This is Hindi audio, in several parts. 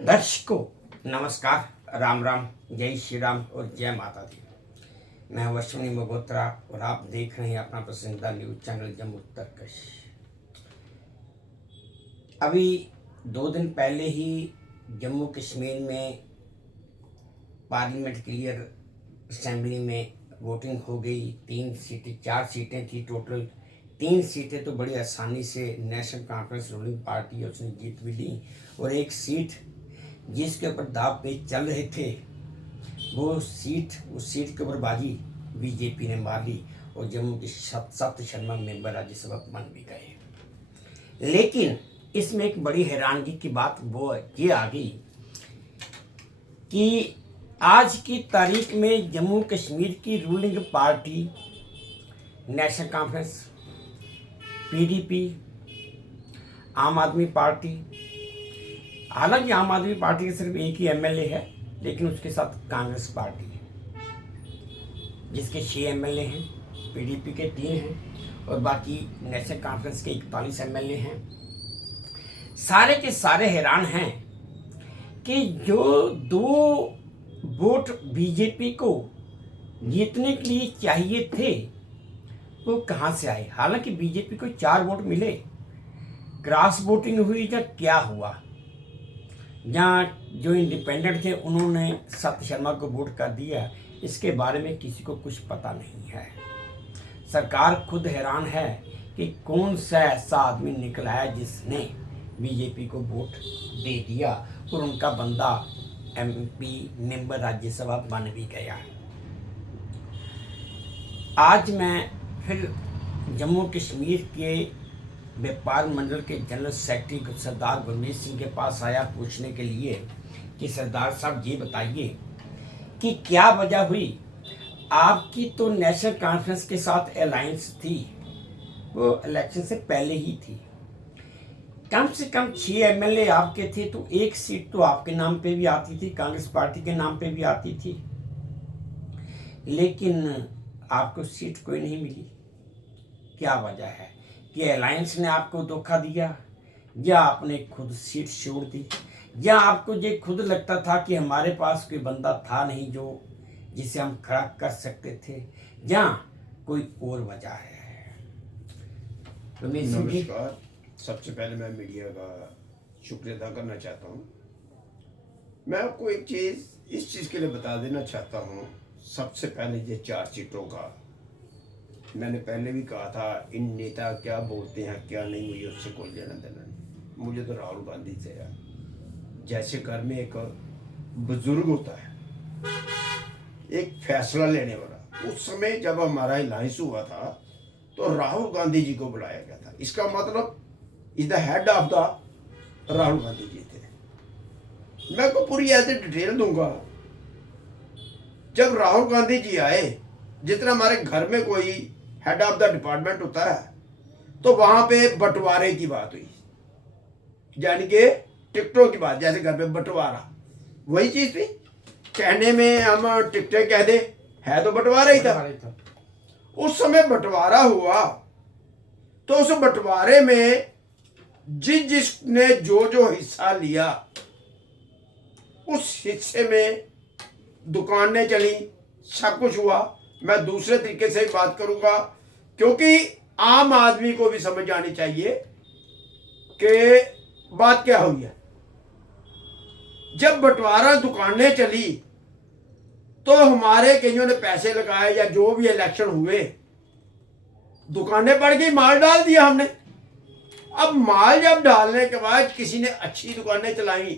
दर्शकों नमस्कार, राम राम, जय श्री राम और जय माता दी। मैं अश्विनी मल्होत्रा और आप देख रहे हैं अपना पसंदीदा न्यूज चैनल जम्मू तर्कश। अभी 2 दिन पहले ही जम्मू कश्मीर में पार्लियामेंट क्लियर असेंबली में वोटिंग हो गई। 4 सीटें थी टोटल। 3 सीटें तो बड़ी आसानी से नेशनल कॉन्फ्रेंस रूलिंग पार्टी उसने जीत भी ली, और एक सीट जिसके ऊपर दाव पेच चल रहे थे उस सीट के ऊपर बाजी बीजेपी ने मार ली और जम्मू के 7 शर्मा मेंबर राज्यसभा बन भी गए। लेकिन इसमें एक बड़ी हैरानगी की बात वो ये आ गई कि आज की तारीख में जम्मू कश्मीर की ruling party national conference, PDP, आम आदमी पार्टी, हालांकि आम आदमी पार्टी के सिर्फ एक ही एमएलए है, लेकिन उसके साथ कांग्रेस पार्टी है जिसके 6 एमएलए हैं, पीडीपी के 3 हैं और बाकी नेशनल कॉन्फ्रेंस के 41 एमएलए हैं। सारे के सारे हैरान हैं कि जो 2 वोट बीजेपी को जीतने के लिए चाहिए थे वो कहाँ से आए। हालांकि बीजेपी को 4 वोट मिले, क्रॉस वोटिंग हुई या क्या हुआ, जहाँ जो इंडिपेंडेंट थे उन्होंने सत्य शर्मा को वोट कर दिया, इसके बारे में किसी को कुछ पता नहीं है। सरकार खुद हैरान है कि कौन सा ऐसा आदमी निकल आया जिसने बीजेपी को वोट दे दिया और उनका बंदा एमपी मेंबर राज्यसभा बन भी गया। आज मैं फिर जम्मू कश्मीर के व्यापार मंडल के जनरल सेक्रेटरी सरदार गुरमीत सिंह के पास आया पूछने के लिए कि सरदार साहब ये बताइए कि क्या वजह हुई। आपकी तो नेशनल कॉन्फ्रेंस के साथ अलायंस थी, वो इलेक्शन से पहले ही थी। कम से कम 6 एमएलए आपके थे, तो 1 सीट तो आपके नाम पे भी आती थी, कांग्रेस पार्टी के नाम पे भी आती थी, लेकिन आपको सीट कोई नहीं मिली। क्या वजह है कि अलायंस ने आपको धोखा दिया, या आपने खुद सीट छोड़ दी, या आपको ये खुद लगता था कि हमारे पास कोई बंदा था नहीं जो जिसे हम खड़ा कर सकते थे, या कोई और वजह है। नमस्कार। सबसे पहले मैं मीडिया का शुक्रिया अदा करना चाहता हूँ। मैं आपको एक चीज़ इस चीज़ के लिए बता देना चाहता हूँ। सबसे पहले ये 4 सीटों का मैंने पहले भी कहा था, इन नेता क्या बोलते हैं क्या नहीं, मुझे उससे कोई लेना देना नहीं। मुझे तो राहुल गांधी से है। जैसे घर में एक बुजुर्ग होता है, एक फैसला लेने वाला, उस समय जब हमारा अलायंस हुआ था तो राहुल गांधी जी को बुलाया गया था। इसका मतलब is the head of the Rahul Gandhi ji थे। मैं को पूरी ऐसे डिटेल दूंगा। जब राहुल गांधी जी आए, जितना हमारे घर में कोई हेड ऑफ द डिपार्टमेंट होता है, तो वहां पे बंटवारे की बात हुई, यानी कि टिकटों की बात। जैसे घर पे बंटवारा, वही चीज थी। कहने में हम टिकटें कह दे, है तो बंटवारा ही था। उस समय बंटवारा हुआ तो उस बंटवारे में जिसने जो हिस्सा लिया, उस हिस्से में दुकानें चली, सब कुछ हुआ। मैं दूसरे तरीके से बात करूंगा, क्योंकि आम आदमी को भी समझ आनी चाहिए कि बात क्या हुई है। जब बंटवारा दुकानें चली तो हमारे कईयों ने पैसे लगाए, या जो भी इलेक्शन हुए, दुकानें बढ़ गई, माल डाल दिया हमने। अब माल जब डालने के बाद किसी ने अच्छी दुकानें चलाई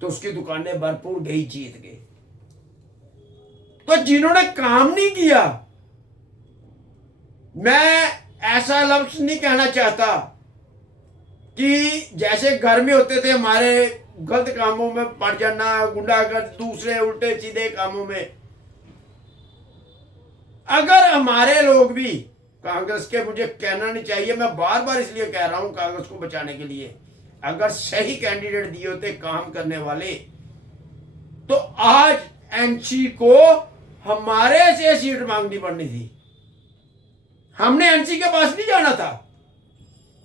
तो उसकी दुकानें भरपूर गई, जीत गई। तो जिन्होंने काम नहीं किया, मैं ऐसा लफ्ज नहीं कहना चाहता कि जैसे घर में होते थे हमारे गलत कामों में पड़ जाना, गुंडागर्द, दूसरे उल्टे सीधे कामों में। अगर हमारे लोग भी कांग्रेस के, मुझे कहना नहीं चाहिए, मैं बार बार इसलिए कह रहा हूं कांग्रेस को बचाने के लिए, अगर सही कैंडिडेट दिए होते काम करने वाले, तो आज एनसी को हमारे से सीट मांगनी पड़नी थी। हमने एनसी के पास नहीं जाना था।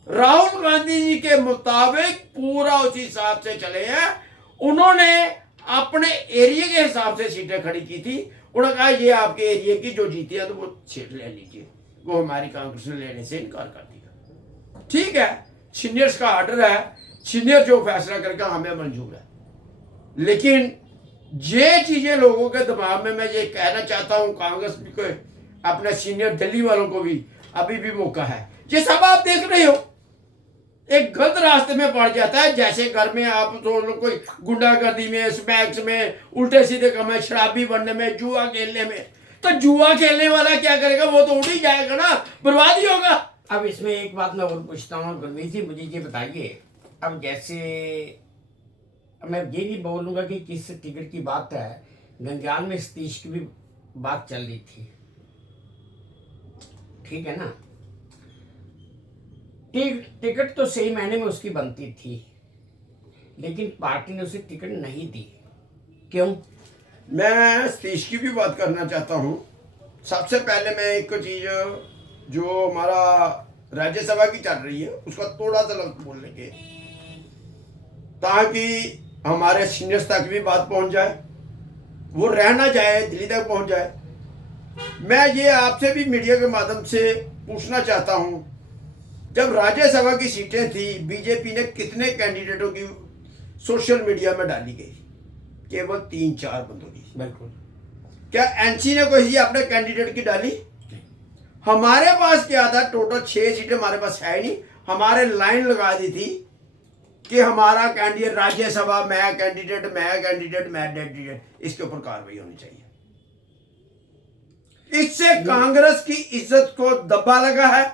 राहुल गांधी जी के मुताबिक पूरा उसी हिसाब से चले हैं उन्होंने अपने एरिया के हिसाब से सीटें खड़ी की थी। उन्होंने कहा ये आपके एरिया की जो जीती है तो वो सीट ले लीजिए। वो हमारी कांग्रेस ने लेने से इनकार कर दिया। ठीक है, सीनियर्स का आर्डर है, सीनियर जो फैसला करके हमें मंजूर है। लेकिन ये चीजें लोगों के दिमाग में, मैं ये कहना चाहता हूं कांग्रेस को, अपने सीनियर दिल्ली वालों को भी अभी भी मौका है। ये सब आप देख रहे हो, एक गलत रास्ते में पड़ जाता है। जैसे घर में आप तो कोई गुंडागर्दी में, स्मैक्स में, उल्टे सीधे काम में, शराबी बनने में, जुआ खेलने में, तो जुआ खेलने वाला क्या करेगा? वो तो उड़ ही जाएगा ना, बर्बाद ही होगा। अब इसमें एक बात मैं और पूछता हूँ गुरमीत जी, मुझे ये बताइए, अब जैसे मैं ये नहीं बोलूँगा कि किस टिकट की बात है, गंजान में सतीश की भी बात चल रही थी, ठीक है ना। टिकट तो सही मायने में उसकी बनती थी, लेकिन पार्टी ने उसे टिकट नहीं दी। क्यों? मैं सतीश की भी बात करना चाहता हूँ। सबसे पहले मैं एक चीज जो हमारा राज्यसभा की चल रही है उसका थोड़ा सा लफ्ज बोल लेंगे, ताकि हमारे सीनियर्स तक भी बात पहुंच जाए, वो रह ना जाए, दिल्ली तक पहुंच जाए। मैं ये आपसे भी मीडिया के माध्यम से पूछना चाहता हूं, जब राज्यसभा की सीटें थी, बीजेपी ने कितने कैंडिडेटों की सोशल मीडिया में डाली गई? केवल 3-4 बंदों की। बिल्कुल। क्या एनसी ने कोई अपने कैंडिडेट की डाली? हमारे पास क्या था, टोटल 6 सीटें हमारे पास है नहीं। हमारे लाइन लगा दी थी कि हमारा कैंडिडेट राज्यसभा, मैं कैंडिडेट, मैं कैंडिडेट, मैं कैंडिडेट, इसके ऊपर कार्रवाई होनी चाहिए। इससे कांग्रेस की इज्जत को दबा लगा है।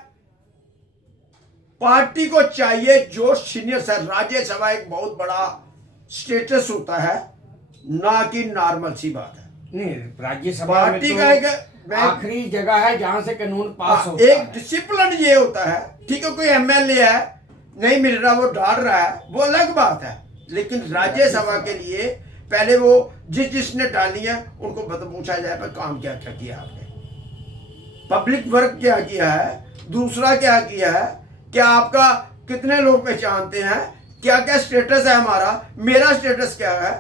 पार्टी को चाहिए, जो सीनियर है, राज्यसभा एक बहुत बड़ा स्टेटस होता है, ना कि नॉर्मल सी बात है। नहीं, राज्यसभा पार्टी में का एक तो आखिरी जगह है जहां से कानून पास होता एक है। डिसिप्लिन ये होता है। ठीक है, कोई एमएलए है, नहीं मिल रहा, वो डाल रहा है, वो अलग बात है। लेकिन राज्यसभा के लिए पहले वो जिसने डाली है उनको पूछा जाए पर काम क्या क्या किया आपने, पब्लिक वर्क क्या किया है, दूसरा क्या किया है, क्या आपका कितने लोग पहचानते हैं, क्या क्या स्टेटस है हमारा, मेरा स्टेटस क्या है।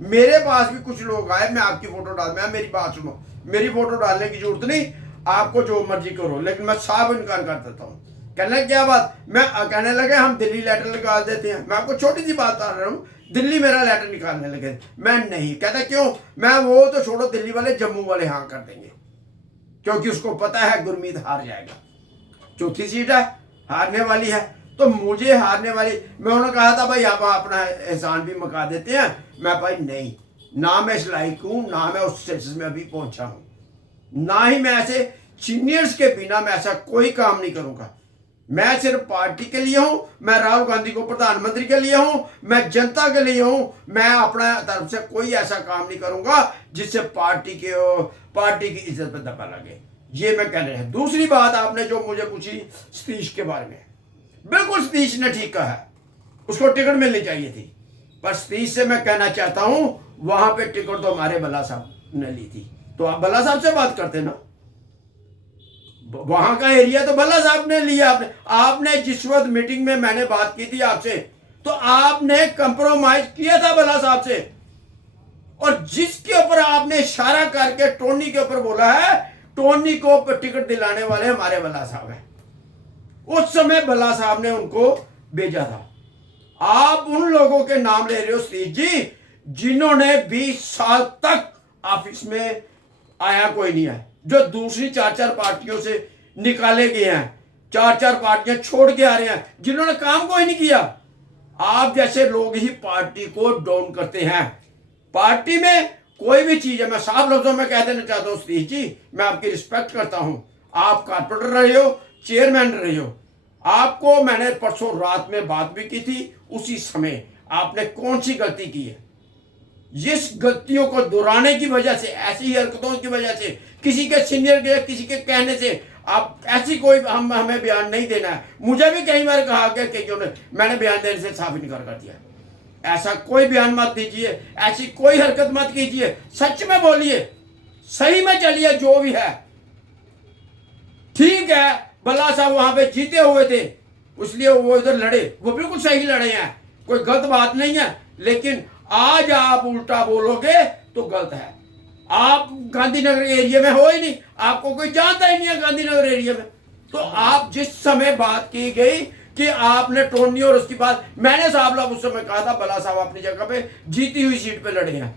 मेरे पास भी कुछ लोग आए, मैं आपकी फोटो डाल, मैं मेरी बात सुनो, मेरी फोटो डालने की जरूरत नहीं, आपको जो मर्जी करो, लेकिन मैं साफ इनकार कर देता हूँ। कहने क्या बात, मैं कहने लगे हम दिल्ली लेटर निकाल देते हैं। मैं आपको छोटी सी बात बता रहा हूँ, दिल्ली मेरा लेटर निकालने लगे, मैं नहीं कहता। क्यों? मैं वो तो छोड़ो, दिल्ली वाले, जम्मू वाले हाँ कर देंगे, क्योंकि उसको पता है गुरमीत हार जाएगा। चौथी सीट है, हारने वाली है, तो मुझे हारने वाली, मैं उन्होंने कहा था भाई आप अपना एहसान भी मका देते हैं। मैं भाई नहीं, ना मैं इस लायक हूं, ना मैं उस स्टेटस में अभी पहुंचा हूं, ना ही मैं ऐसे सीनियर्स के बिना मैं ऐसा कोई काम नहीं करूंगा। मैं सिर्फ पार्टी के लिए हूं, मैं राहुल गांधी को प्रधानमंत्री के लिए हूं, मैं जनता के लिए हूं। मैं अपना तरफ से कोई ऐसा काम नहीं करूंगा जिससे पार्टी की इज्जत पर दबा लगे। ये मैं कह रहा हूं। दूसरी बात आपने जो मुझे पूछी सतीश के बारे में, बिल्कुल सतीश ने ठीक कहा है, उसको टिकट मिलनी चाहिए थी। पर सतीश से मैं कहना चाहता हूं, वहां पे टिकट तो हमारे बल्ला साहब ने ली थी, तो आप बल्ला साहब से बात करते ना, वहां का एरिया तो बल्ला साहब ने लिया। आपने जिस वक्त मीटिंग में मैंने बात की थी आपसे, तो आपने कंप्रोमाइज किया था बल्ला साहब से, और जिसके ऊपर आपने इशारा करके टोनी के ऊपर बोला है, टोनी को टिकट दिलाने वाले हमारे बल्ला साहब हैं। उस समय बल्ला साहब ने उनको भेजा था। आप उन लोगों के नाम ले रहे हो सतीश जी, जिन्होंने 20 साल तक ऑफिस में आया कोई नहीं है, जो दूसरी 4-4 पार्टियों से निकाले गए हैं, 4-4 पार्टियां छोड़ के आ रहे हैं, जिन्होंने काम कोई नहीं किया। आप जैसे लोग ही पार्टी को डाउन करते हैं। पार्टी में कोई भी चीज है, मैं साफ लफ्जों में कह देना चाहता हूं सतीश जी, मैं आपकी रिस्पेक्ट करता हूं। आप कारपोरेटर रहे हो, चेयरमैन रहे हो, आपको मैंने परसों रात में बात भी की थी। उसी समय आपने कौन सी गलती की है, जिस गलतियों को दोहराने की वजह से, ऐसी हरकतों की वजह से, किसी के सीनियर के किसी के कहने से, आप ऐसी कोई हमें बयान नहीं देना है। मुझे भी कई बार कहा गया कि मैंने बयान देने से साफ इनकार कर दिया। ऐसा कोई बयान मत दीजिए, ऐसी कोई हरकत मत कीजिए, सच में बोलिए, सही में चलिए, जो भी है ठीक है। बल्ला साहब वहां पे जीते हुए थे, इसलिए वो इधर लड़े, वो बिल्कुल सही लड़े हैं, कोई गलत बात नहीं है। लेकिन आज आप उल्टा बोलोगे तो गलत है। आप गांधीनगर एरिया में हो ही नहीं, आपको कोई जानता ही नहीं है गांधीनगर एरिया में। तो आप जिस समय बात की गई कि आपने टोनी और उसकी बात, मैंने साहब उस समय कहा था बला साहब अपनी जगह पे जीती हुई सीट पे लड़े हैं।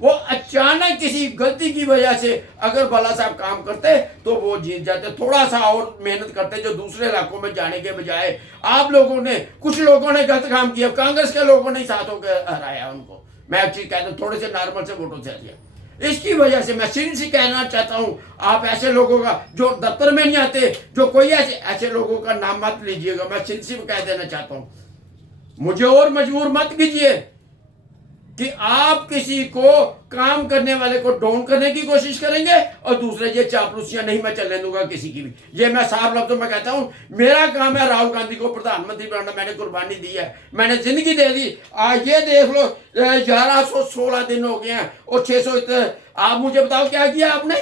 वो अचानक किसी गलती की वजह से अगर बला साहब काम करते तो वो जीत जाते, थोड़ा सा और मेहनत करते जो दूसरे इलाकों में जाने के बजाय आप लोगों ने, कुछ लोगों ने गलत काम किया, कांग्रेस के लोगों ने साथ होकर हराया उनको। मैं एक चीज कहता हूँ, थोड़े से नॉर्मल से वोटों से हराया। इसकी वजह से मैं सीधे से कहना चाहता हूं, आप ऐसे लोगों का जो दफ्तर में नहीं आते, जो कोई ऐसे लोगों का नाम मत लीजिएगा। मैं सिंसी में कह देना चाहता हूं, मुझे और मजबूर मत कीजिए कि आप किसी को काम करने वाले को डाउन करने की कोशिश करेंगे और दूसरे ये चापलूसियां नहीं मैं चलने दूंगा किसी की भी। ये मैं साफ लफ्जों में कहता हूं, मेरा काम है राहुल गांधी को प्रधानमंत्री बनाना। मैंने कुर्बानी दी है, मैंने जिंदगी दे दी। आज ये देख लो 1116 दिन हो गए हैं और 600। आप मुझे बताओ क्या किया आपने?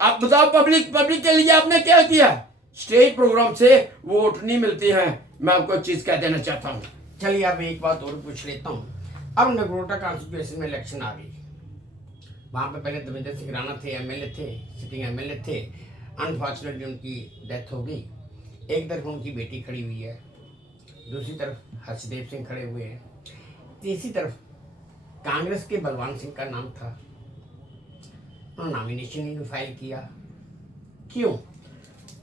आप बताओ पब्लिक के लिए आपने क्या किया? स्टेज प्रोग्राम से वोट नहीं मिलते हैं। मैं आपको एक चीज कह देना चाहता हूँ। चलिए अब एक बात और पूछ लेता हूँ। अब नगरोटा कॉन्स्टिट्यूंसी में इलेक्शन आ गई, वहाँ पे पहले दविंदर सिंह राणा थे, एमएलए थे, सिटिंग एमएलए थे। अनफॉर्चुनेटली उनकी डेथ हो गई। एक तरफ उनकी बेटी खड़ी हुई है, दूसरी तरफ हर्षदेव सिंह खड़े हुए हैं, तीसरी तरफ कांग्रेस के बलवान सिंह का नाम था। उन्होंने नॉमिनेशन ही फाइल किया। क्यों?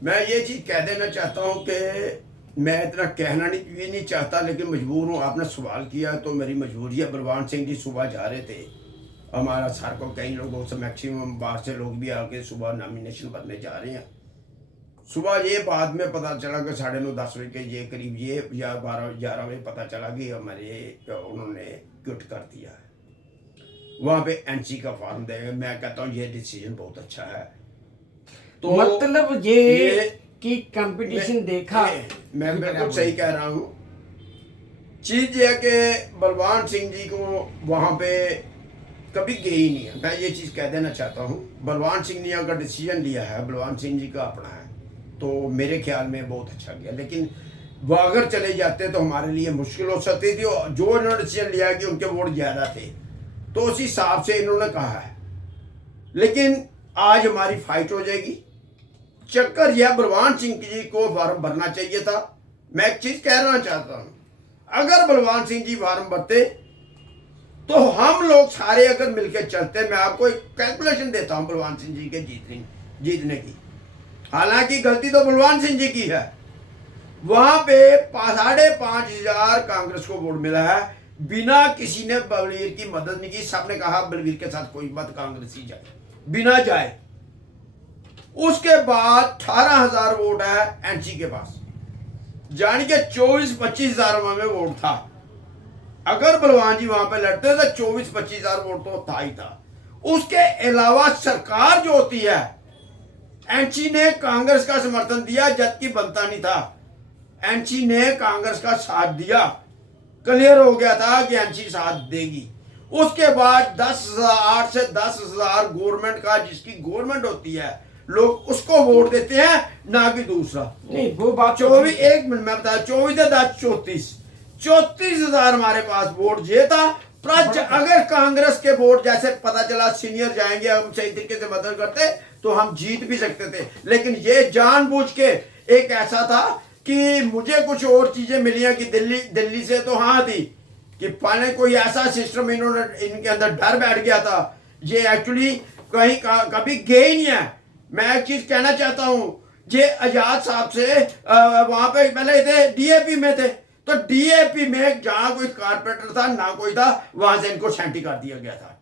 मैं ये चीज कह देना चाहता हूँ कि मैं इतना कहना भी नहीं चाहता, लेकिन मजबूर हूँ। आपने सवाल किया तो मेरी मजबूरी है। बलवान सिंह जी सुबह जा रहे थे, हमारा सर को कई लोगों से, मैक्सिमम बाहर से लोग भी आके सुबह नॉमिनेशन भरने जा रहे हैं। सुबह ये बाद में पता चला कि 9:30-10 बजे के ये करीब ये या 12-11 बजे पता चला कि हमारे उन्होंने क्विट कर दिया है। वहाँ पे एनसी का फॉर्म देंगे। मैं कहता हूँ ये डिसीजन बहुत अच्छा है। तो मतलब ये कि कंपटीशन देखा। मैं बिल्कुल सही कह रहा हूँ। चीज ये है कि बलवान सिंह जी को वहाँ पे कभी गए ही नहीं है। मैं ये चीज़ कह देना चाहता हूँ। बलवान सिंह ने अगर डिसीजन लिया है, बलवान सिंह जी का अपना है, तो मेरे ख्याल में बहुत अच्छा गया। लेकिन वो अगर चले जाते तो हमारे लिए मुश्किल हो सकती थी। जो इन्होंने डिसीजन लिया कि उनके वोट ज़्यादा थे तो उस हिसाब से इन्होंने कहा है। लेकिन आज हमारी फाइट हो जाएगी। चक्कर यह बलवान सिंह जी को फार्म भरना चाहिए था। मैं एक चीज कहना चाहता हूं, अगर बलवान सिंह जी फार्म भरते तो हम लोग सारे अगर मिलकर चलते, मैं आपको एक कैलकुलेशन देता हूं बलवान सिंह जी के जीतने की। हालांकि गलती तो बलवान सिंह जी की है। वहां पे 5,500 कांग्रेस को वोट मिला है, बिना किसी ने बलवीर की मदद नहीं की। सबने कहा बलवीर के साथ कोई मत कांग्रेस ही जाए, बिना जाए। उसके बाद 18,000 वोट है एनसी के पास, जानी के 24-25 हजार में वोट था। अगर बलवान जी वहां पे लड़ते तो 24-25 हजार वोट तो था ही था। उसके अलावा सरकार जो होती है, एनसी ने कांग्रेस का समर्थन दिया जबकि बनता नहीं था। एनसी ने कांग्रेस का साथ दिया, क्लियर हो गया था कि एनसी साथ देगी। उसके बाद 10,000 से 10,000 गवर्नमेंट का, जिसकी गवर्नमेंट होती है, लोग उसको वोट देते हैं, ना कि दूसरा। नहीं वो बात 24, एक मिनट में बताया, 24 से 10 34,000 हमारे पास वोट ये था। अगर कांग्रेस के वोट जैसे पता चला सीनियर जाएंगे, हम सही तरीके से मदद करते तो हम जीत भी सकते थे। लेकिन ये जानबूझ के एक ऐसा था कि मुझे कुछ और चीजें मिली हैं कि दिल्ली से तो हाँ थी कि पहले कोई ऐसा सिस्टम इन्होंने, इनके अंदर डर बैठ गया था। ये एक्चुअली कहीं कभी गए ही नहीं है। मैं एक चीज कहना चाहता हूं, ये आजाद साहब से वहां पे पहले थे, डीएपी में थे, तो डीएपी में जहां कोई कारपोरेटर था ना कोई था, वहां से इनको सेंटी कर दिया गया था।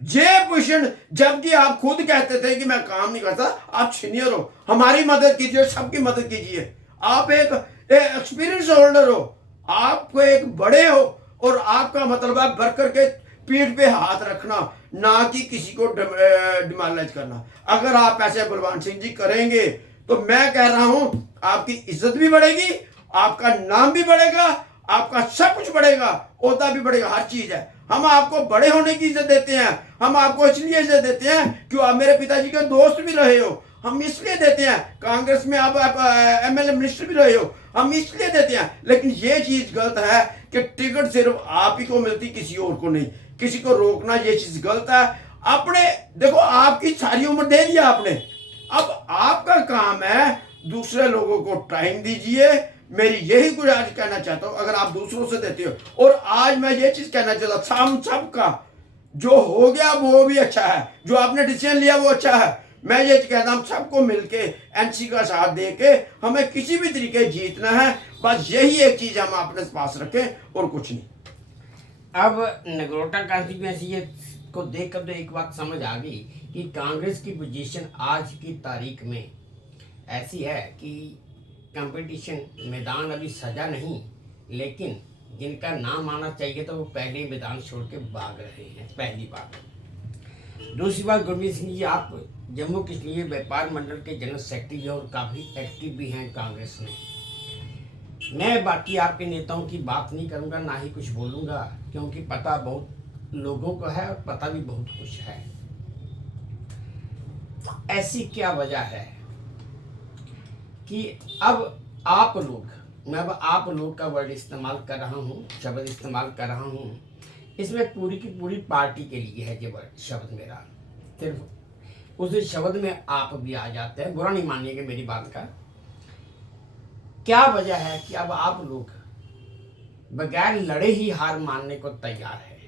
ये पोजिशन, जबकि आप खुद कहते थे कि मैं काम नहीं करता, आप सीनियर हो, हमारी मदद कीजिए, सबकी मदद कीजिए। आप एक एक्सपीरियंस होल्डर हो, आप एक बड़े हो, और आपका मतलब है वर्कर के पीठ पे हाथ रखना, ना कि किसी को डिमोरलाइज करना। अगर आप ऐसे बलवान सिंह जी करेंगे तो मैं कह रहा हूं आपकी इज्जत भी बढ़ेगी, आपका नाम भी बढ़ेगा, आपका सब कुछ बढ़ेगा, ओहदा भी बढ़ेगा, हर चीज है। हम आपको बड़े होने की इज्जत देते हैं। हम आपको इसलिए इज्जत देते हैं कि आप मेरे पिताजी के दोस्त भी रहे हो, हम इसलिए देते हैं। कांग्रेस में आप एमएलए मिनिस्टर भी रहे हो, हम इसलिए देते हैं। लेकिन ये चीज गलत है कि टिकट सिर्फ आप ही को मिलती, किसी और को नहीं। किसी को रोकना ये चीज गलत है। अपने देखो, आपकी सारी उम्र दे दिया आपने, अब आपका काम है दूसरे लोगों को टाइम दीजिए। मेरी यही गुजारिश कहना चाहता हूं, अगर आप दूसरों से देते हो। और आज मैं ये चीज कहना चाहता हूं, हम सबका जो हो गया वो भी अच्छा है, जो आपने डिसीजन लिया वो अच्छा है। मैं ये कहता हूं सबको मिलके एनसी का साथ दे के हमें किसी भी तरीके जीतना है। बस यही एक चीज हम अपने पास रखें और कुछ नहीं। अब नगरोटा कॉन्स्टिट्यूएंसी को देखकर तो एक बात समझ आ गई कि कांग्रेस की पोजीशन आज की तारीख में ऐसी है कि कंपटीशन मैदान अभी सजा नहीं, लेकिन जिनका नाम आना चाहिए तो वो पहले ही मैदान छोड़ के भाग रहे हैं, पहली बात। दूसरी बात, गुरमीत सिंह जी, आप जम्मू कश्मीर व्यापार मंडल के जनरल सेक्रेटरी हैं और काफ़ी एक्टिव भी हैं कांग्रेस में। मैं बाकी आपके नेताओं की बात नहीं करूंगा, ना ही कुछ बोलूंगा, क्योंकि पता बहुत लोगों को है और पता भी बहुत कुछ है। ऐसी क्या वजह है कि अब आप लोग, मैं अब आप लोग का वर्ड इस्तेमाल कर रहा हूँ, शब्द इस्तेमाल कर रहा हूँ, इसमें पूरी की पूरी पार्टी के लिए है ये वर्ड शब्द मेरा। सिर्फ उस शब्द में आप भी आ जाते हैं, बुरा नहीं मानिएगा मेरी बात का। क्या वजह है कि अब आप लोग बगैर लड़े ही हार मानने को तैयार है?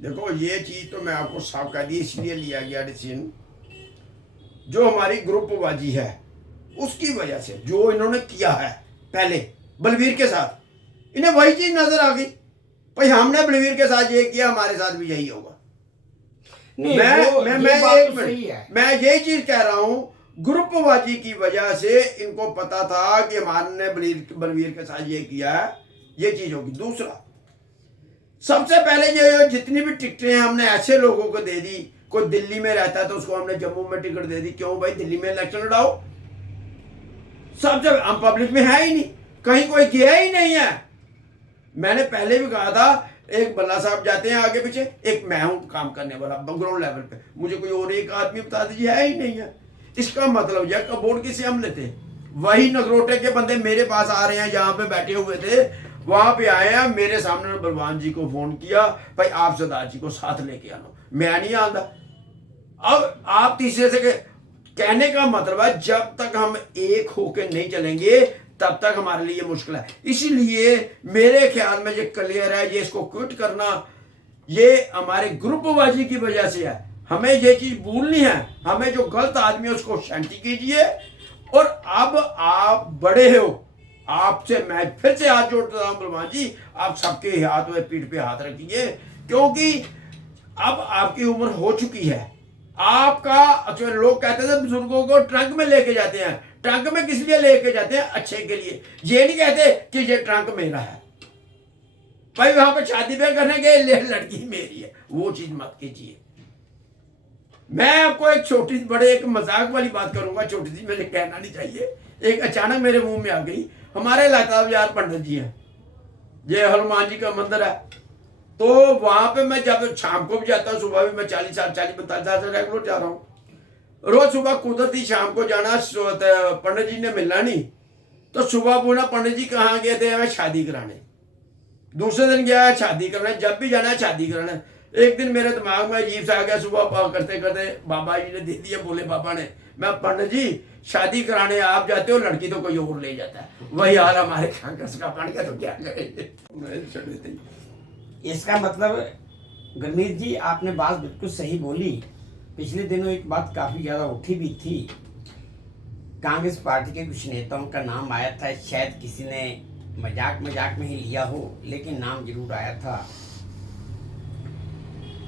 देखो, ये चीज तो मैं आपको साफ कर दी, इसलिए लिया गया डिसीजन जो हमारी ग्रुपबाजी है उसकी वजह से, जो इन्होंने किया है पहले बलवीर के साथ, इन्हें वही चीज नजर आ गई। भाई हमने बलवीर के साथ ये किया, हमारे साथ भी यही होगा। मैं यही चीज कह रहा हूं, ग्रुपबाजी की वजह से इनको पता था कि हमारे बलवीर के साथ ये किया है, ये चीज होगी। दूसरा, सबसे पहले ये जितनी भी टिकटें हमने ऐसे लोगों को दे दी, कोई दिल्ली में रहता है तो उसको हमने जम्मू में टिकट दे दी। क्यों भाई, दिल्ली में इलेक्शन लड़ाओ। सब हम पब्लिक में है ही नहीं, कहीं कोई गया ही नहीं है। मैंने पहले भी कहा था, एक बल्ला साहब जाते हैं आगे पीछे, एक मैं हूं काम करने वाला ग्राउंड लेवल पे, मुझे कोई और एक आदमी बता दीजिए, है ही नहीं है। इसका मतलब यह कबोर्ड किसे हम लेते, वही नगरोटे के बंदे मेरे पास आ रहे हैं, जहां पे बैठे हुए थे वहां पे आए हैं। मेरे सामने बलवान जी को फोन किया, भाई आप सरदार जी को साथ लेके आना, मैं नहीं आता। अब आप तीसरे से कहने का मतलब है, जब तक हम एक होके नहीं चलेंगे तब तक हमारे लिए मुश्किल है। इसीलिए मेरे ख्याल में ये क्लियर है, ये इसको क्विट करना ये हमारे ग्रुपबाजी की वजह से है। हमें ये चीज भूलनी है, हमें जो गलत आदमी है उसको शांति कीजिए। और अब आप बड़े हो, आपसे मैं फिर से हाथ जोड़ता हूं बलवान जी, आप सबके हाथ में पीठ पे हाथ रखिए, क्योंकि अब आपकी उम्र हो चुकी है। आपका अच्छा, लोग कहते थे बुजुर्गों को ट्रंक में लेके जाते हैं, ट्रंक में किस लिए लेके जाते हैं, अच्छे के लिए। ये नहीं कहते कि ये ट्रंक मेरा है, भाई वहां पे शादी ब्याह करने के लिए लड़की मेरी है, वो चीज मत कीजिए। मैं आपको एक छोटी बड़े एक मजाक वाली बात करूंगा, छोटी सी, मुझे कहना नहीं चाहिए, एक अचानक मेरे मुंह में आ गई। हमारे लाताब यार पंडित जी हैं, ये हनुमान जी का मंदिर है, तो वहां पे मैं जब शाम को भी जाता हूँ, सुबह भी मैं 40-45 रेगुलर जा रहा हूँ। रोज सुबह कुदरती शाम को जाना, पंडित जी ने मिलना नहीं, तो सुबह पूछना पंडित जी कहाँ गए थे, मैं शादी कराने। दूसरे दिन गया शादी करने, जब भी जाना है शादी कराने। एक दिन मेरे दिमाग में अजीब सा आ गया, सुबह करते करते बाबा जी ने दे दिया, बोले बाबा ने, मैं पंडित जी शादी कराने आप जाते हो, लड़की तो कोई और ले जाता है। वही हाल हमारे कांग्रेस का बन गया, तो क्या करें। इसका मतलब गुरमीत जी, आपने बात बिल्कुल सही बोली। पिछले दिनों एक बात काफ़ी ज़्यादा उठी भी थी, कांग्रेस पार्टी के कुछ नेताओं का नाम आया था, शायद किसी ने मजाक में ही लिया हो, लेकिन नाम जरूर आया था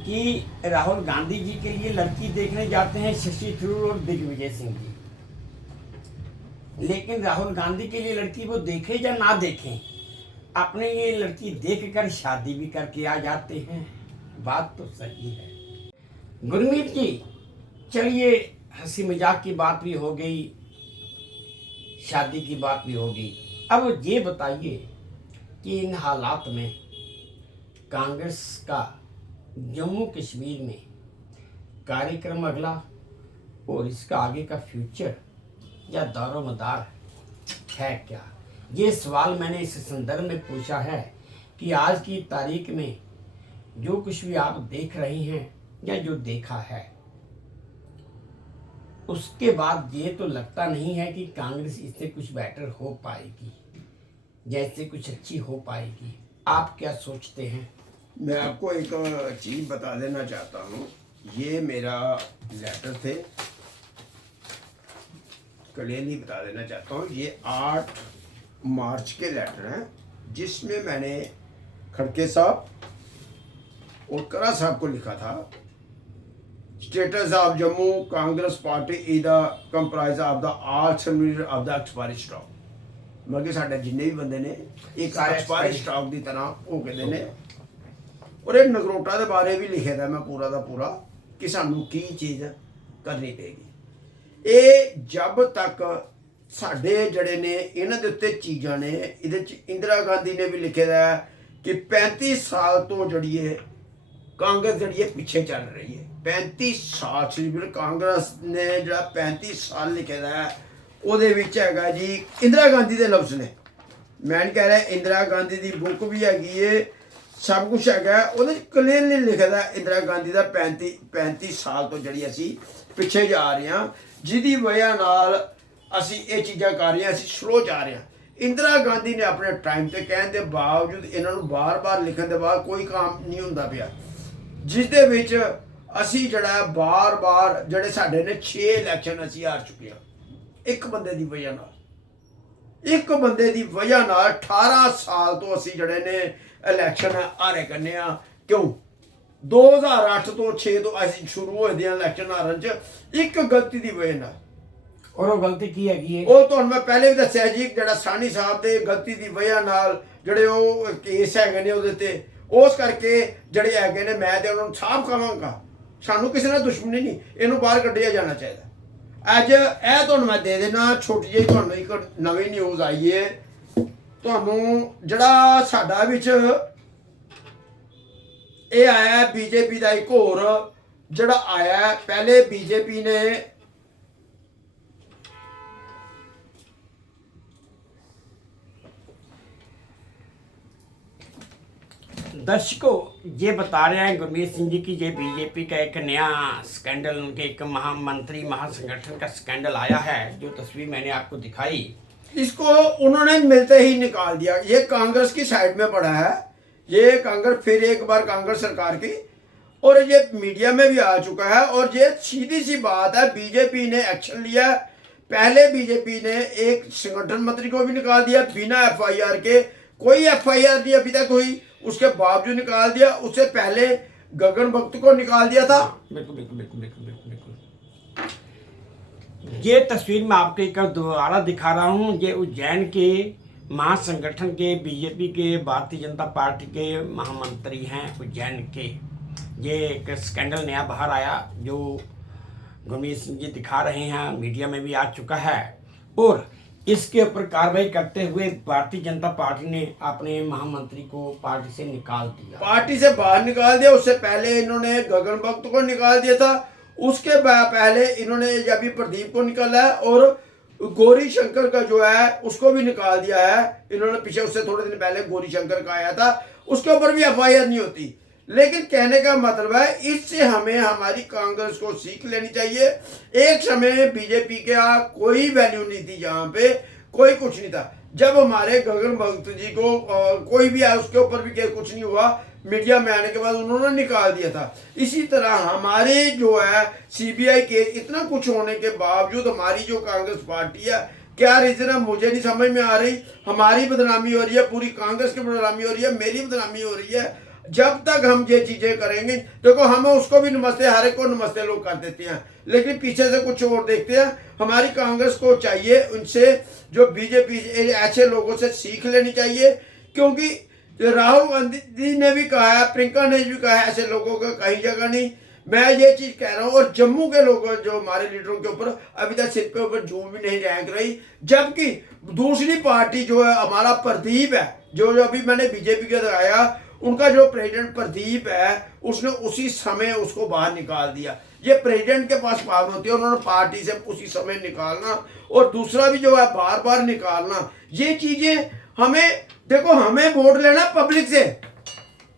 कि राहुल गांधी जी के लिए लड़की देखने जाते हैं शशि थरूर और दिग्विजय सिंह जी, लेकिन राहुल गांधी के लिए लड़की वो देखें या ना देखें, अपने ये लड़की देखकर शादी भी करके आ जाते हैं। बात तो सही है गुरमीत जी। चलिए, हंसी मजाक की बात भी हो गई, शादी की बात भी हो गई। अब ये बताइए कि इन हालात में कांग्रेस का जम्मू कश्मीर में कार्यक्रम अगला और इसका आगे का फ्यूचर या दारोमदार है क्या? ये सवाल मैंने इस संदर्भ में पूछा है कि आज की तारीख में जो कुछ भी आप देख रहे हैं या जो देखा है, उसके बाद ये तो लगता नहीं है कि कांग्रेस इससे कुछ बेटर हो पाएगी, जैसे कुछ अच्छी हो पाएगी। आप क्या सोचते हैं? मैं आपको एक चीज़ बता देना चाहता हूँ। ये मेरा लेटर थे, क्लियरली बता देना चाहता हूँ। ये 8 मार्च के लेटर हैं, जिसमें मैंने खड़के साहब और करा साहब को लिखा था, status of Jammu Congress party is the comprise of the all service of the expiry stock. मतलब साढ़े जिन्ने भी बंदे ने एक एक्सपायरी स्टॉक की तरह हो कहते हैं। और ये नगरोटा के बारे भी लिखे था मैं पूरा का पूरा कि सानू की चीज़ करनी पेगी। ये जब तक साढ़े जड़े ने इन्हां दे उत्ते चीज़ां ने, इहदे च इंदिरा गांधी ने भी लिखे दा कि 35 साल तो जड़ी है कांग्रेस जड़ी है पीछे चल रही है। 35 साल सिर्फ कांग्रेस ने जड़ा 35 साल लिखे दा है, ਉਹਦੇ ਵਿੱਚ ਹੈਗਾ ਜੀ इंदिरा गांधी ਦੇ लफ्ज़ ने। मैं नहीं कह रहा, इंदिरा गांधी की बुक भी हैगी है, सब कुछ हैगा। ਉਹਦੇ क्लीयरली लिखे दा इंदिरा गांधी का 35 साल तो जड़ी असी पिछे जा रहे हैं, जिहदी वजह नाल असी ये चीज़ां कर रहे हैं, असी स्लो जा रहे हैं। इंदिरा गांधी ने अपने टाइम ते कहने के बावजूद इन्हां नूं बार-बार लिखण दे बाद कोई काम नहीं हुंदा पिया, जिस दे विच असी जड़ा बार-बार जड़े साडे ने 6 इलैक्शन असी हार चुके हैं एक बंदे की वजह नाल। एक बंदे की वजह नाल 18 साल तो असी जड़े ने इलैक्शन हारे करने आ। क्यों? 2008 तो 6 तो असी शुरू होए दे इलैक्शन हारन च एक गलती की वजह नाल। और वो गलती की हैगी है ਉਹ ਤੁਹਾਨੂੰ ਮੈਂ ਪਹਿਲੇ ਵੀ ਦੱਸਿਆ ਜੀ, ਜਿਹੜਾ ਸਾਨੀ ਸਾਹਿਬ ਦੇ ਗਲਤੀ ਦੀ ਵਜ੍ਹਾ ਨਾਲ ਜਿਹੜੇ ਉਹ ਕੇਸ ਹੈਗੇ ਨੇ ਉਹਦੇ ਤੇ, ਉਸ ਕਰਕੇ ਜਿਹੜੇ ਹੈਗੇ ਨੇ, ਮੈਂ ਤੇ ਉਹਨਾਂ ਨੂੰ ਸਾਫ਼ ਕਹਾਂਗਾ ਸਾਨੂੰ ਕਿਸੇ ਨਾਲ ਦੁਸ਼ਮਣੀ ਨਹੀਂ, ਇਹਨੂੰ ਬਾਹਰ ਕੱਢਿਆ ਜਾਣਾ ਚਾਹੀਦਾ। ਅੱਜ ਇਹ ਤੁਹਾਨੂੰ ਮੈਂ ਦੇ ਦੇਣਾ ਛੋਟੀ ਜਿਹੀ ਤੁਹਾਨੂੰ ਇੱਕ ਨਵੀਂ ਨਿਊਜ਼ ਆਈ ਹੈ। ਤੁਹਾਨੂੰ ਜਿਹੜਾ ਸਾਡਾ ਵਿੱਚ ਇਹ ਆਇਆ ਬੀਜੇਪੀ ਦਾ ਇੱਕ ਹੋਰ ਜਿਹੜਾ ਆਇਆ, ਪਹਿਲੇ ਬੀਜੇਪੀ ਨੇ दर्शकों ये बता रहे हैं गुरमीत सिंह जी की ये बीजेपी का एक नया स्कैंडल, उनके एक महामंत्री महासंगठन का स्कैंडल आया है। जो तस्वीर मैंने आपको दिखाई, इसको उन्होंने मिलते ही निकाल दिया। ये कांग्रेस की साइड में पड़ा है, ये कांग्रेस फिर एक बार कांग्रेस सरकार की, और ये मीडिया में भी आ चुका है। और ये सीधी सी बात है, बीजेपी ने एक्शन लिया। पहले बीजेपी ने एक संगठन मंत्री को भी निकाल दिया बिना FIR के, कोई FIR नहीं अभी तक हुई, उसके बावजूद निकाल दिया। उससे पहले गगन भक्त को निकाल दिया था। बिल्कुल बिल्कुल बिल्कुल बिल्कुल बिल्कुल बिल्कुल। ये तस्वीर मैं आपको एक दोबारा दिखा रहा हूँ। ये उज्जैन के महासंगठन के बीजेपी के भारतीय जनता पार्टी के महामंत्री हैं उज्जैन के। ये एक स्कैंडल नया बाहर आया जो गुरमीत सिंह जी दिखा रहे हैं, मीडिया में भी आ चुका है। और इसके ऊपर कार्रवाई करते हुए भारतीय जनता पार्टी ने अपने महामंत्री को पार्टी से निकाल दिया, पार्टी से बाहर निकाल दिया। उससे पहले इन्होंने गगन भक्त को निकाल दिया था, उसके पहले इन्होंने अभी प्रदीप को निकाला है, और गौरी शंकर का जो है उसको भी निकाल दिया है इन्होंने। पीछे उससे थोड़े दिन पहले गौरी शंकर का आया था, उसके ऊपर भी FIR नहीं होती। लेकिन कहने का मतलब है, इससे हमें हमारी कांग्रेस को सीख लेनी चाहिए। एक समय बीजेपी का कोई वैल्यू नहीं थी, जहाँ पे कोई कुछ नहीं था। जब हमारे गगन भक्त जी को कोई भी आया, उसके ऊपर भी कुछ नहीं हुआ, मीडिया में आने के बाद उन्होंने निकाल दिया था। इसी तरह हमारे जो है CBI केस, इतना कुछ होने के बावजूद हमारी जो कांग्रेस पार्टी है, क्या रीजन है मुझे नहीं समझ में आ रही। हमारी बदनामी हो रही है, पूरी कांग्रेस की बदनामी हो रही है, मेरी बदनामी हो रही है। जब तक हम ये चीज़ें करेंगे, देखो हम उसको भी नमस्ते, हर एक को नमस्ते लोग कर देते हैं, लेकिन पीछे से कुछ और देखते हैं। हमारी कांग्रेस को चाहिए उनसे, जो बीजेपी ऐसे लोगों से सीख लेनी चाहिए, क्योंकि राहुल गांधी ने भी कहा है, प्रियंका ने भी कहा है, ऐसे लोगों का कहीं जगह नहीं। मैं ये चीज़ कह रहा हूँ। और जम्मू के लोग जो हमारे लीडरों के ऊपर अभी तक सिर के ऊपर झूम भी नहीं रैंक रही, जबकि दूसरी पार्टी जो है हमारा प्रदीप है, जो अभी मैंने बीजेपी का दिखाया, उनका जो प्रेसिडेंट प्रदीप है, उसने उसी समय उसको बाहर निकाल दिया। ये प्रेसिडेंट के पास पावर होती है, उन्होंने पार्टी से उसी समय निकालना, और दूसरा भी जो है बार बार निकालना, ये चीज़ें हमें देखो हमें वोट लेना पब्लिक से।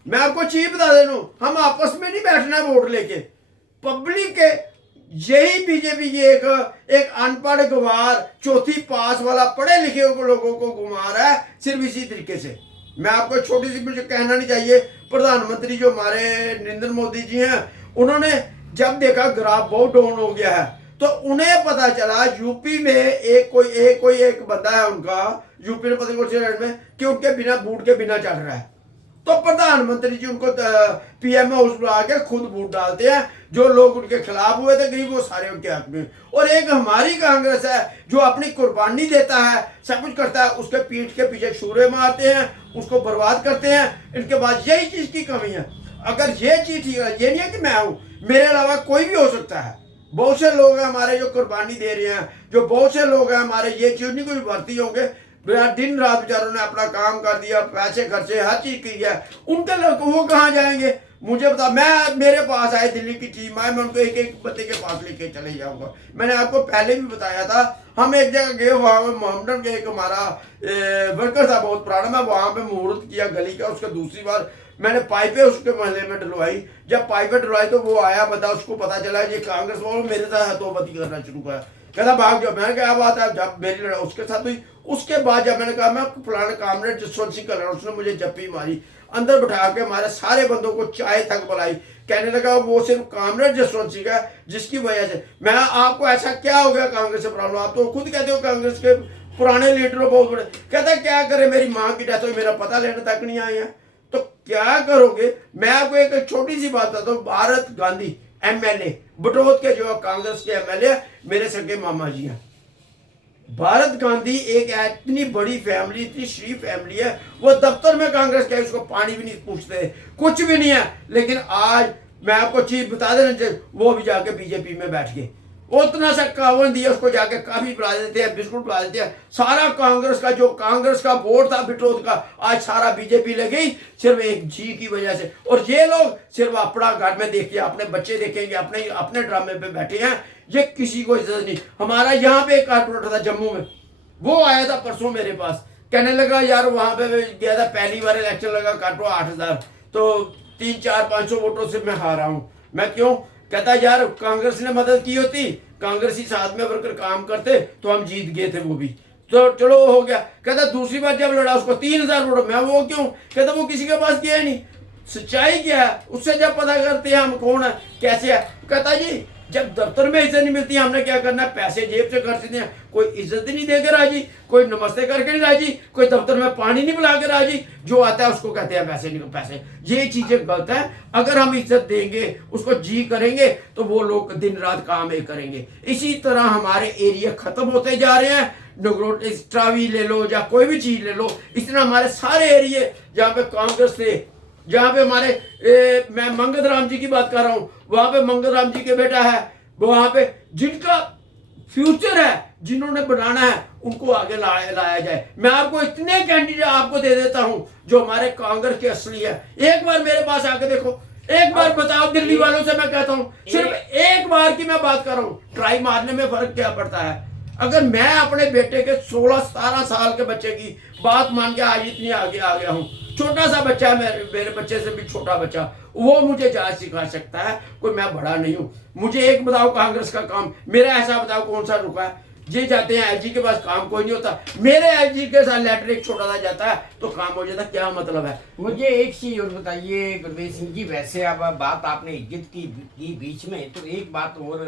मैं आपको चीज बता दे रहा हूं, हम आपस में नहीं बैठना है वोट लेके, पब्लिक के। यही बीजेपी की एक अनपढ़ गवार चौथी पास वाला पढ़े लिखे लोगों को घुमा रहा है सिर्फ इसी तरीके से। मैं आपको छोटी सी मुझे कहना नहीं चाहिए, प्रधानमंत्री जो हमारे नरेंद्र मोदी जी हैं, उन्होंने जब देखा ग्राफ बहुत डाउन हो गया है तो उन्हें पता चला यूपी में एक बंदा है उनका, यूपी में पता नहीं में, कि उनके बिना बूट के बिना चल रहा है। तो प्रधानमंत्री जी उनको पीएम हाउस बुला के खुद वोट डालते हैं। जो लोग उनके खिलाफ हुए थे गरीब, वो सारे उनके हक में। और एक हमारी कांग्रेस है जो अपनी कुर्बानी देता है, सब कुछ करता है, उसके पीठ के पीछे छुरे मारते हैं, उसको बर्बाद करते हैं। इनके पास यही चीज की कमी है। अगर ये चीज ठीक है, ये नहीं है कि मैं हूं, मेरे अलावा कोई भी हो सकता है। बहुत से लोग हैं हमारे जो कुर्बानी दे रहे हैं, जो बहुत से लोग हैं हमारे, ये चीज नहीं कोई भर्ती होंगे, दिन रात बेचारों ने अपना काम कर दिया, पैसे खर्चे हर चीज की है, उनके लोग वो कहाँ जाएंगे? मुझे बता, मैं मेरे पास आए दिल्ली की टीम आए, मैं उनको एक एक बंदे के पास लेके चले जाऊंगा। मैंने आपको पहले भी बताया था, हम एक जगह गए, वहां पे मोहम्मदन के एक हमारा वर्कर था बहुत पुराना, मैं वहां पे मुहूर्त किया गली का। उसका दूसरी बार मैंने पाइपें उसके मोहल्ले में डलवाई। जब पाइपें डलवाई तो वो आया बंदा, उसको पता चला ये कांग्रेस वालों मेरे साथ हथोपती करना शुरू करा। कहता भाग जाओ। मैंने क्या बात है? जब मेरी लड़ाई उसके साथ हुई, उसके बाद जब मैंने कहा मैं फलाने कामरेड जसवंत सिंह का लड़ा, उसने मुझे जप्पी मारी, अंदर बैठा के हमारे सारे बंदों को चाय तक बुलाई। कहने लगा वो सिर्फ कामरेड जसवंत सिंह है जिसकी वजह से। मैं आपको ऐसा क्या हो गया कांग्रेस से प्रॉब्लम? आप तो खुद कहते हो कांग्रेस के पुराने लीडरों बहुत बड़े। कहता क्या करे, मेरी माँ की डेथ हुई, मेरा पता लेने तक नहीं आए हैं, तो क्या करोगे? मैं आपको एक छोटी सी बात बताता हूँ। भारत गांधी एमएलए बटोद के जो कांग्रेस के एमएलए मेरे सगे मामा जी हैं। भारत गांधी एक इतनी बड़ी फैमिली, इतनी शरीफ फैमिली है, वो दफ्तर में कांग्रेस के उसको पानी भी नहीं पूछते, कुछ भी नहीं है। लेकिन आज मैं आपको चीज बता देना, वो भी जाके बीजेपी में बैठ गए। उतना सा कावन दिया उसको, जाके काफी पिला देते हैं, बिस्कुट पिला देते हैं। सारा कांग्रेस का जो कांग्रेस का वोट था बिटोद का, आज सारा बीजेपी ले गई सिर्फ एक जी की वजह से। और ये लोग सिर्फ अपना घर में देखिए, अपने बच्चे देखेंगे, अपने अपने ड्रामे पे बैठे हैं। ये किसी को इज्जत नहीं। हमारा यहाँ पे एक कारपोरेटर था जम्मू में, वो आया था परसों मेरे पास, कहने लगा यार वहां पे गया था, पहली बार इलेक्शन लगा, काटो 8,000, तो 300-400-500 वोटों से मैं हारा हूं। मैं क्यों? कहता यार कांग्रेस ने मदद की होती, कांग्रेसी साथ में वर्कर काम करते तो हम जीत गए थे वो भी, तो चलो हो गया। कहता दूसरी बार जब लड़ा उसको 3,000 वोट। मैं वो क्यों? कहता वो किसी के पास गया नहीं। सच्चाई क्या है उससे जब पता करते हैं हम कौन है कैसे है। कहता जी जब दफ्तर में इज्जत नहीं मिलती हमने क्या करना है? पैसे जेब से खर्चते हैं, कोई इज्जत ही नहीं देकर राजी, कोई नमस्ते करके नहीं राजी, कोई दफ्तर में पानी नहीं पिला के राजी, जो आता है उसको कहते हैं पैसे नहीं पैसे। ये चीजें गलत है। अगर हम इज्जत देंगे, उसको जी करेंगे, तो वो लोग दिन रात काम ही करेंगे। इसी तरह हमारे एरिया खत्म होते जा रहे हैं। नगरोट ट्रावी ले लो या कोई भी चीज ले लो, इतना हमारे सारे एरिए जहाँ पे कांग्रेस थे, जहाँ पे हमारे मैं मंगत राम जी की बात कर रहा हूँ, वहां पे मंगत राम जी के बेटा है, वहां पे जिनका फ्यूचर है, जिन्होंने बनाना है, उनको आगे लाया जाए। मैं आपको इतने कैंडिडेट आपको दे देता हूं जो हमारे कांग्रेस के असली है। एक बार मेरे पास आके देखो, एक बार बताओ। दिल्ली वालों से मैं कहता हूं, सिर्फ एक बार की मैं बात कर रहा हूं, ट्राई मारने में फर्क क्या पड़ता है? अगर मैं अपने बेटे के 16-17 साल के बच्चे की बात मान के आज इतनी आगे आ गया हूं, छोटा सा बच्चा है, मेरे बच्चे से भी छोटा बच्चा, वो मुझे जांच सिखा सकता है, कोई मैं बड़ा नहीं हूं। मुझे एक बताओ कांग्रेस का काम, मेरा ऐसा बताओ कौन सा रुका है? ये जाते हैं एलजी के पास, काम कोई नहीं होता। मेरे एलजी के साथ लेटर एक छोटा सा जाता है तो काम हो जाता, क्या मतलब है? मुझे एक चीज और बताइए गुरमीत सिंह जी, वैसे अब बात आपने इज्जत की बीच में, तो एक बात और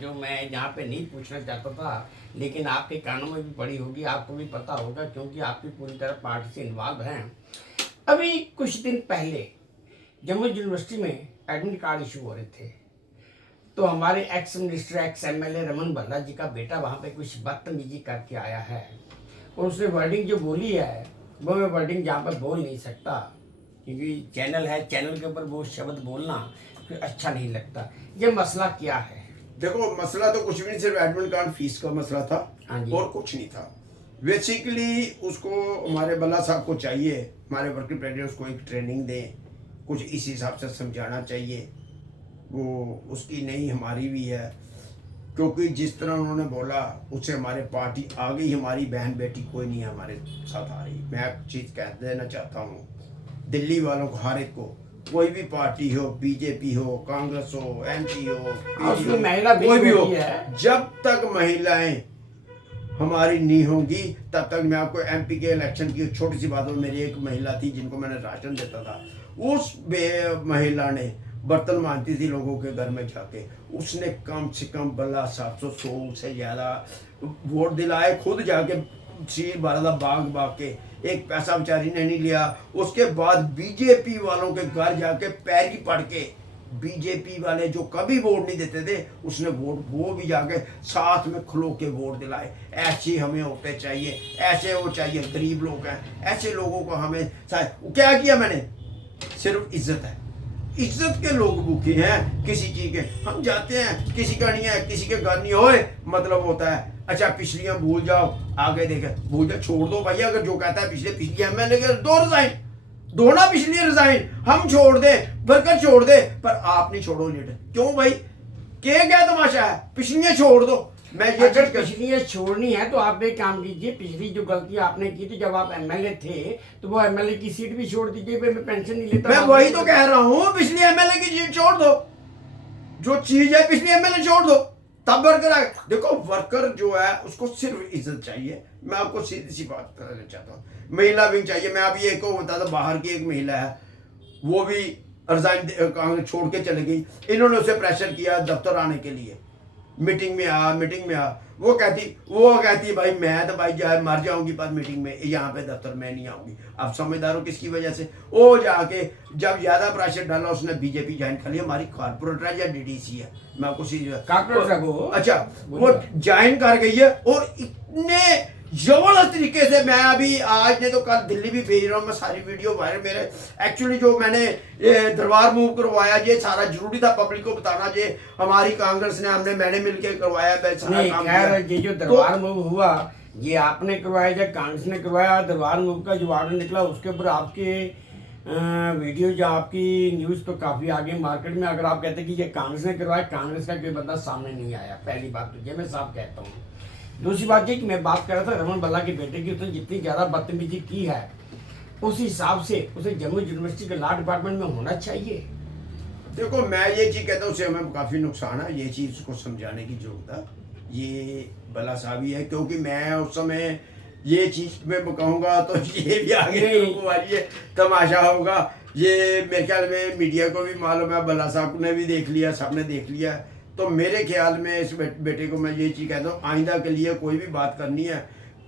जो मैं यहाँ पे नहीं पूछना चाहता था, लेकिन आपके कानों में भी पड़ी होगी, आपको भी पता होगा क्योंकि आप भी पूरी तरह पार्टी से इन्वॉल्व हैं। अभी कुछ दिन पहले जम्मू यूनिवर्सिटी में एडमिट कार्ड इशू हो रहे थे, तो हमारे ex minister ex MLA Raman Bhalla ji का बेटा वहाँ पे कुछ बदतमीजी करके आया है, और उसने वर्डिंग जो बोली है वो मैं वर्डिंग यहाँ पर बोल नहीं सकता क्योंकि चैनल है, चैनल के ऊपर वो शब्द बोलना फिर अच्छा नहीं लगता। ये मसला क्या है? देखो मसला तो कुछ भी नहीं, सिर्फ एडमिट कार्ड फीस का मसला था और कुछ नहीं था। बेसिकली उसको हमारे बल्ला साहब को चाहिए, हमारे वर्किंग प्रेसिडेंट उसको एक ट्रेनिंग दें, कुछ इस हिसाब से समझाना चाहिए। वो उसकी नहीं हमारी भी है। क्योंकि जिस तरह उन्होंने बोला उससे हमारे पार्टी आ गई, हमारी बहन बेटी कोई नहीं है हमारे साथ आ रही। मैं एक चीज़ कह देना चाहता हूँ दिल्ली वालों को, हर एक को, कोई भी पार्टी हो, बीजेपी हो, कांग्रेस हो, एमपी हो, उसमें महिला कोई भी हो, होती है। जब तक महिलाएं हमारी नहीं होंगी तब तक। मैं आपको एमपी के इलेक्शन की छोटी सी बात हो, मेरी एक महिला थी जिनको मैंने राशन देता था, उस महिला ने बर्तन मांजती थी लोगों के घर में जाके, उसने कम से कम बल्ला 700 से ज़्यादा वोट दिलाए, खुद जाके शीर बारादा बाग के, एक पैसा बेचारी ने नहीं लिया। उसके बाद बीजेपी वालों के घर जाके पैरी पड़ के, बीजेपी वाले जो कभी वोट नहीं देते थे उसने वोट वो भी जाके साथ में खलो के वोट दिलाए। ऐसे हमें होते चाहिए, ऐसे वो चाहिए, गरीब लोग हैं, ऐसे लोगों को हमें क्या किया मैंने, सिर्फ इज्जत है, इज्जत के लोग भूखे हैं किसी चीज के। हम जाते हैं किसी का नहीं है, किसी के घर नहीं होए मतलब होता है अच्छा पिछलियां भूल जाओ, आगे देखे भूल जाओ, छोड़ दो भैया। अगर जो कहता है पिछली एमएलए के दो रिजाइन, दो ना पिछली रिजाइन, हम छोड़ दे, वर्कर छोड़ दे, पर आप नहीं छोड़ो लीडर। क्यों भाई, क्या तमाशा है, पिछलियां छोड़ दो। मैं ये अगर पिछली छोड़नी है तो आप एक काम कीजिए, पिछली जो गलती आपने की थी जब आप एमएलए थे तो वो एमएलए की सीट भी छोड़ दीजिए। मैं पेंशन नहीं लेता, मैं वही तो कह रहा हूँ, पिछली एमएलए की सीट छोड़ दो, जो चीज है पिछली एमएलए छोड़ दो, तब वर्कर आए। देखो वर्कर जो है उसको सिर्फ इज्जत चाहिए। मैं आपको सीधी सी बात करना चाहता हूँ, महिला विंग चाहिए। मैं अभी एक को बता दो, बाहर की एक महिला है, वो भी रिजाइन छोड़ के चले गई। इन्होंने उसे प्रेशर किया दफ्तर आने के लिए, मीटिंग में आ। वो कहती भाई मैं तो भाई जाए मर जाऊंगी पर मीटिंग में, यहाँ पे दफ्तर में नहीं आऊंगी। आप समझदार हो किसकी वजह से? वो जाके जब ज्यादा प्रेशर डाला उसने बीजेपी ज्वाइन कर लिया। हमारी कॉर्पोरेटर है या डीडीसी है, मैं आपको अच्छा वो ज्वाइन कर गई है, और इतने जबरदस्त तरीके से, मैं अभी आज नहीं तो कल दिल्ली भी भेज रहा हूँ मैं सारी वीडियो वायरल। मेरे एक्चुअली जो मैंने दरबार मूव करवाया, ये सारा जरूरी था पब्लिक को बताना, ये हमारी कांग्रेस ने मैंने मिलकर करवाया। ये जो दरबार मूव हुआ ये आपने करवाया या कांग्रेस ने करवाया? दरबार मूव का जो ऑर्डर निकला उसके ऊपर आपके वीडियो जो आपकी न्यूज़ तो काफ़ी आगे मार्केट में। अगर आप कहते हैं कि ये कांग्रेस ने करवाया, कांग्रेस का कोई बंदा सामने नहीं आया, पहली बात तो ये मैं साफ कहता हूँ। दूसरी बात ये कि मैं बात कर रहा था रमन बल्ला के बेटे की, उसने जितनी ज़्यादा बदतमीजी की है उस हिसाब से उसे जम्मू यूनिवर्सिटी के लॉ डिपार्टमेंट में होना चाहिए। देखो मैं ये चीज़ कहता हूँ, उससे हमें काफ़ी नुकसान है, ये चीज़ को समझाने की जरूरत है। ये बला साहब ही है, क्योंकि मैं उस समय ये चीज़ में बताऊँगा तो ये भी आगे तमाशा होगा। ये मेरे ख्याल में मीडिया को भी मालूम है, बल्ला साहब ने भी देख लिया, सबने देख लिया। तो मेरे ख्याल में इस बेटे को मैं ये चीज़ कहता हूँ, आइंदा के लिए कोई भी बात करनी है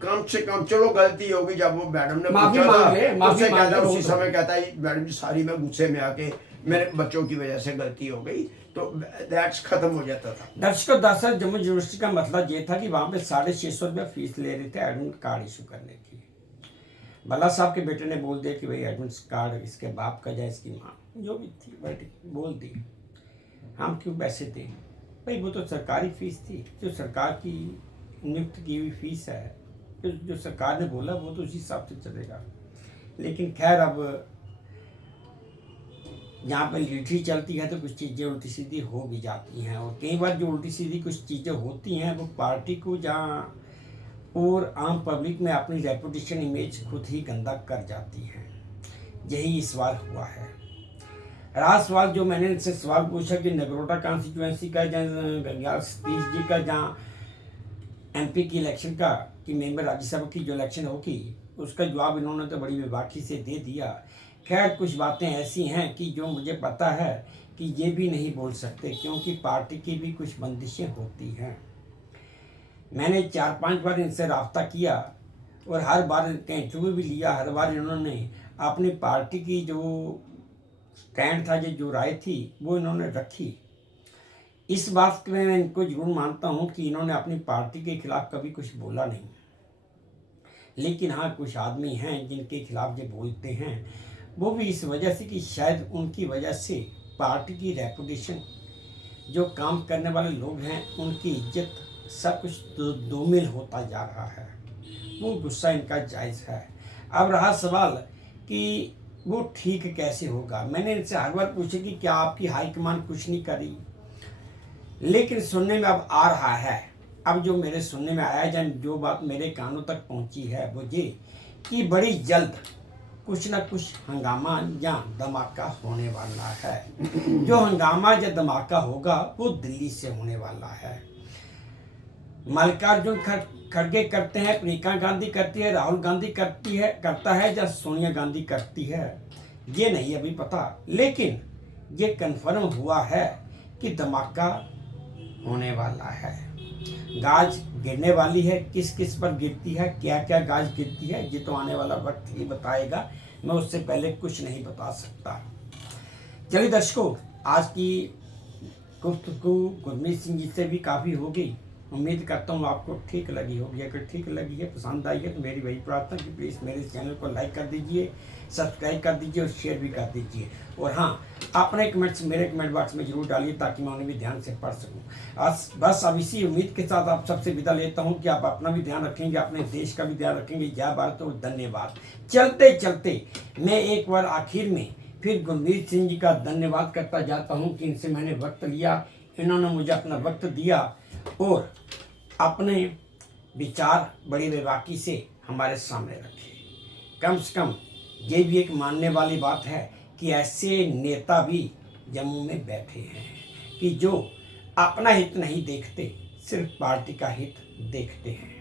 कम से कम, चलो गलती होगी, जब वो मैडम ने पूछा था उसी समय कहता है मैडम जी सारी मैं गुस्से में आके मेरे बच्चों की वजह से गलती हो गई, तो दैट्स खत्म हो जाता था। दर्शकों, दरअसल जम्मू यूनिवर्सिटी का मतलब ये था कि वहाँ पे 650 रुपया फीस ले रहे थे एडमिट कार्ड इशू करने की। बल्ला साहब के बेटे ने बोल दिया कि भाई एडमिट कार्ड इसके बाप का या इसकी माँ जो भी थी बेटी बोल दी, हम क्यों पैसे दें भाई, वो तो सरकारी फीस थी, जो सरकार की नियुक्त की हुई फीस है, जो सरकार ने बोला वो तो उसी हिसाब से चलेगा। लेकिन खैर अब जहाँ पर लिटरी चलती है तो कुछ चीज़ें उल्टी सीधी हो भी जाती हैं, और कई बार जो उल्टी सीधी कुछ चीज़ें होती हैं वो पार्टी को जहाँ और आम पब्लिक में अपनी रेपुटेशन इमेज खुद ही गंदा कर जाती हैं। यही इस बार हुआ है। रहा सवाल जो मैंने इनसे सवाल पूछा कि नगरोटा कॉन्स्टिट्यूंसी का जहाँ सतीश जी का जहाँ एमपी की इलेक्शन का कि मेंबर राज्यसभा की जो इलेक्शन होगी, उसका जवाब इन्होंने तो बड़ी बेबाकी से दे दिया। खैर कुछ बातें ऐसी हैं कि जो मुझे पता है कि ये भी नहीं बोल सकते, क्योंकि पार्टी की भी कुछ बंदिशें होती हैं। मैंने 4-5 बार इनसे रब्ता किया और हर बार इनका इंटरव्यू भी लिया। हर बार इन्होंने अपनी पार्टी की जो स्टैंड था, जो राय थी, वो इन्होंने रखी। इस बात में मैं इनको जरूर मानता हूँ कि इन्होंने अपनी पार्टी के खिलाफ कभी कुछ बोला नहीं। लेकिन हाँ, कुछ आदमी हैं जिनके खिलाफ ये बोलते हैं, वो भी इस वजह से कि शायद उनकी वजह से पार्टी की रेपुटेशन, जो काम करने वाले लोग हैं उनकी इज्जत, सब कुछ दोमिल होता जा रहा है। वो गुस्सा इनका जायज़ है। अब रहा सवाल कि वो ठीक कैसे होगा। मैंने इनसे हर बार पूछा कि क्या आपकी हाईकमान कुछ नहीं करी, लेकिन सुनने में अब आ रहा है, अब जो मेरे सुनने में आया है, जो बात मेरे कानों तक पहुंची है वो ये कि बड़ी जल्द कुछ ना कुछ हंगामा या धमाका होने वाला है। जो हंगामा या धमाका होगा वो दिल्ली से होने वाला है। मल्लिकार्जुन खड़गे करते हैं, प्रियंका गांधी करती है, राहुल गांधी करता है या सोनिया गांधी करती है, ये नहीं अभी पता, लेकिन ये कन्फर्म हुआ है कि धमाका होने वाला है। गाज गिरने वाली है, किस किस पर गिरती है, क्या क्या गाज गिरती है, ये तो आने वाला वक्त ही बताएगा। मैं उससे पहले कुछ नहीं बता सकता। चलिए दर्शकों, आज की गुफ्तगू गुरमीत सिंह जी से भी काफ़ी हो गई। उम्मीद करता हूँ आपको ठीक लगी होगी। अगर ठीक लगी है, पसंद आई है, तो मेरी वही प्रार्थना कि प्लीज़ मेरे चैनल को लाइक कर दीजिए, सब्सक्राइब कर दीजिए और शेयर भी कर दीजिए। और हाँ, अपने कमेंट्स मेरे कमेंट बॉक्स में जरूर डालिए ताकि मैं उन्हें भी ध्यान से पढ़ सकूँ। बस अब इसी उम्मीद के साथ आप सबसे विदा लेता हूँ कि आप अपना भी ध्यान रखेंगे, अपने देश का भी ध्यान रखेंगे। जय भारत और धन्यवाद। चलते चलते मैं एक बार आखिर में फिर गुरमीत सिंह जी का धन्यवाद करता जाता हूँ कि इनसे मैंने वक्त लिया, इन्होंने मुझे अपना वक्त दिया और अपने विचार बड़ी बेबाकी से हमारे सामने रखे। कम से कम ये भी एक मानने वाली बात है कि ऐसे नेता भी जम्मू में बैठे हैं कि जो अपना हित नहीं देखते, सिर्फ पार्टी का हित देखते हैं।